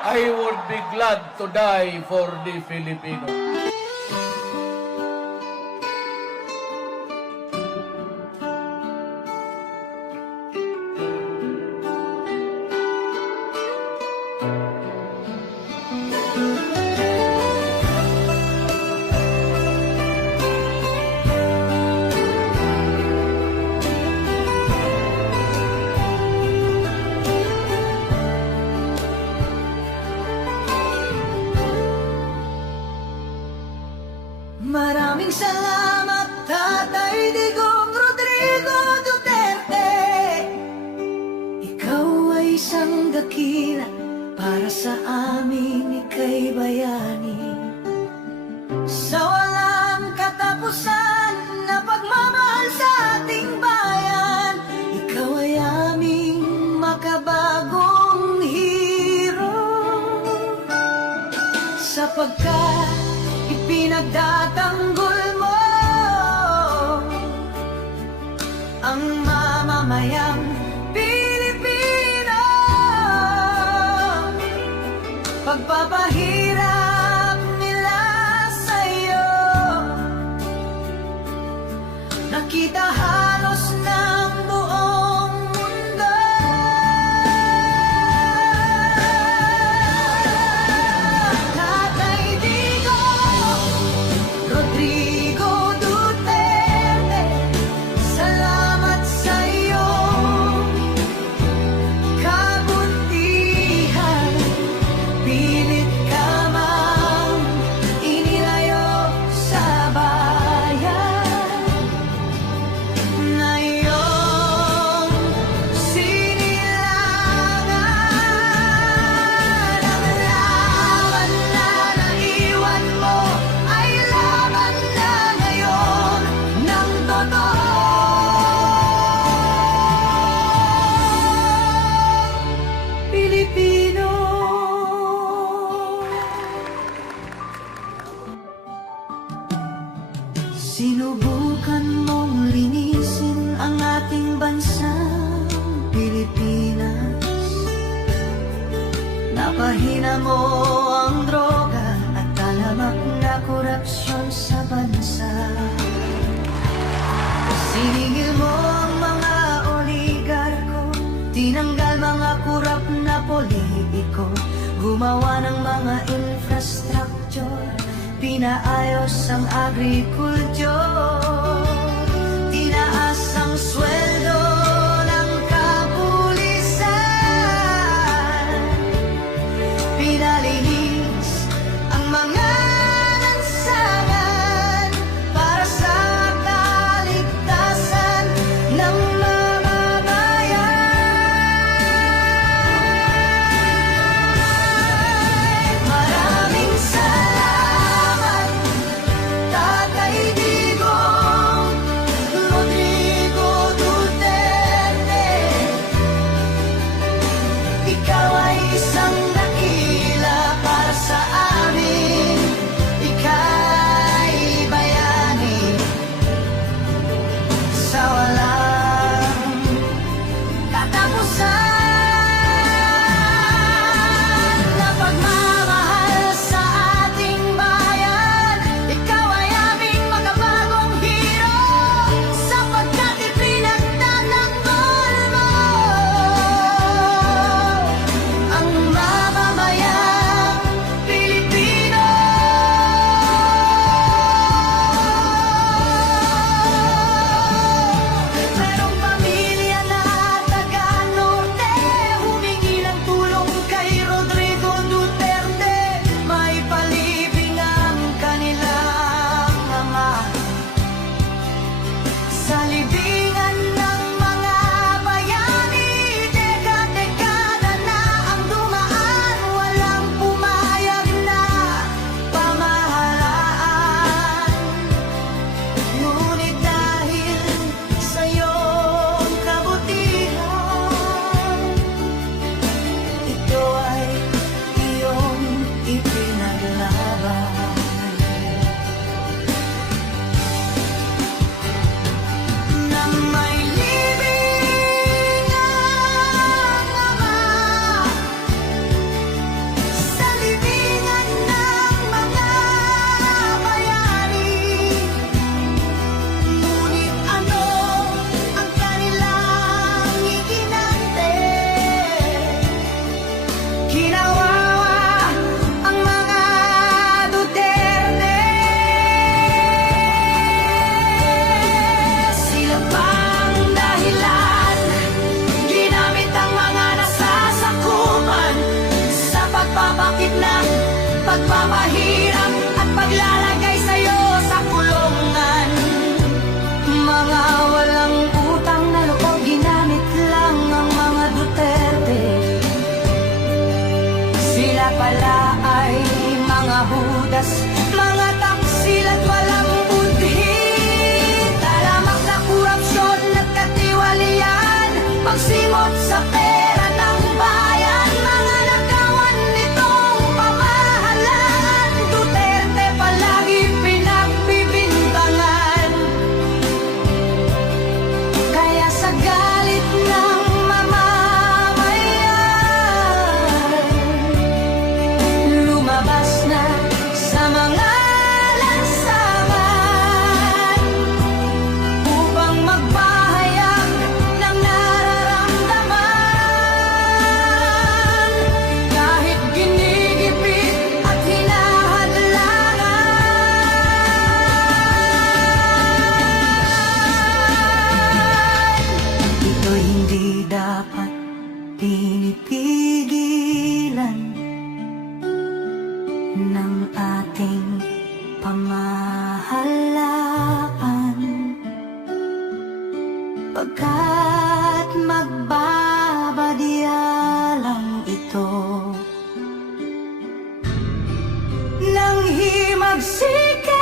I would be glad to die for the Filipino. Maraming salamat, Tatay Digong Rodrigo Duterte. Ikaw ay isang dakila para sa amin, ika'y bayani. Sa walang katapusan na pagmamahal sa ating bayan, ikaw ay aming makabagong hero. Sapagkat ipinagtatanggol mo ang mamamayang Pilipino. Pagpapahirap nila sa'yo, nakita halos ng buong mundo. Tatay Digong Rodrigo Duterte, salamat sa iyong kabutihan. Pilit ka mang inilayo sa bayan na iyong sinilangan. Ang laban na naiwan mo ay laban na ngayon ng totoong Pilipino. Sinubukan mong linisin ang ating bansang Pilipinas. Napahina mo ang droga at talamak na korupsyon sa bansa. Siningil mo ang mga oligarko, tinanggal mga kurap na politiko, gumawa ng mga infrastructure, pinaayos ang agrikulture, tinaas ang sweldo ng kapulisan, pinalinis ang mga lansangan para sa kaligtasan ng mamamayan. Maraming salamat, Tatay Digong Kinawawa ang mga Duterte. Sila pang dahilan, ginamit ang mga nasasakupan sa pagpapakidnap, pagpapahirap at paglalagay sa'yo sa kulungan. Mga walang utang na loob, ginamit lang ang mga Duterte. Sila pala ay mga hudas, mga taksil at walang budhi. Talamak na korupsyon at katiwalian, pagsimot sa pera ng bayan. Mga nagawan nitong pamahalaan, Duterte palagi pinagbibintangan. Kaya sa galit ng mamamayan, lumabas na sa mga lansangan upang magpahayag ng nararamdaman. Kahit ginigipit at hinahadlangan, ito'y hindi dapat pinipigilan ng ating pamahalaan, pagkat magbabadya lang ito ng himagsikan